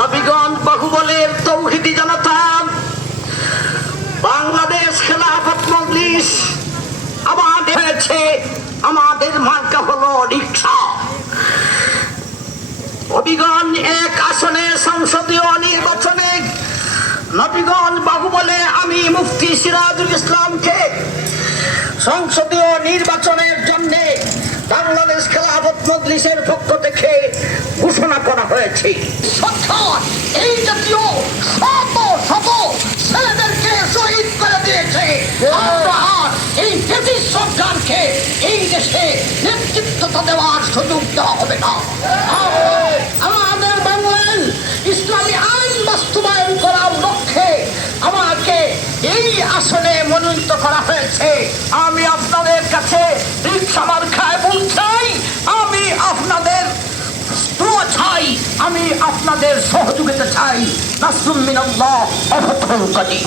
নবীগঞ্জ বাহুবলের তৌহিদি জনতা, বাংলাদেশ খেলাফত মজলিস আমাদের হয়েছে, আমাদের মার্কা হলো রিকশা। হবিগঞ্জ 1 আসনে সংসদীয় নির্বাচনে নবীগঞ্জ বাহুবলে আমি মুফতি সিরাজুল ইসলামকে সংসদীয় নির্বাচনের জন্য বাংলাদেশ খেলাফত মজলিসের পক্ষ থেকে ঘোষণা করা হয়েছে। এই জাতীয় শত শত ছেলেদেরকে শহীদ করে দিয়েছে। এই ব্রিটিশ সরকারকে এই দেশে নেতৃত্ব দেওয়ার সুযোগ দেওয়া হবে না। আমাদের বাংলায় ইসলামী আইন বাস্তবায়ন করার লক্ষ্যে আমাকে এই আসনে মনোনীত করা হয়েছে। আমি আপনাদের কাছে রিকশা মার্কায় চাই, আমি আপনাদের দোয়া চাই, আমি আপনাদের সহযোগিতা চাই। নাসরুম মিনাল্লাহ ওয়া ফাতহুন করিম।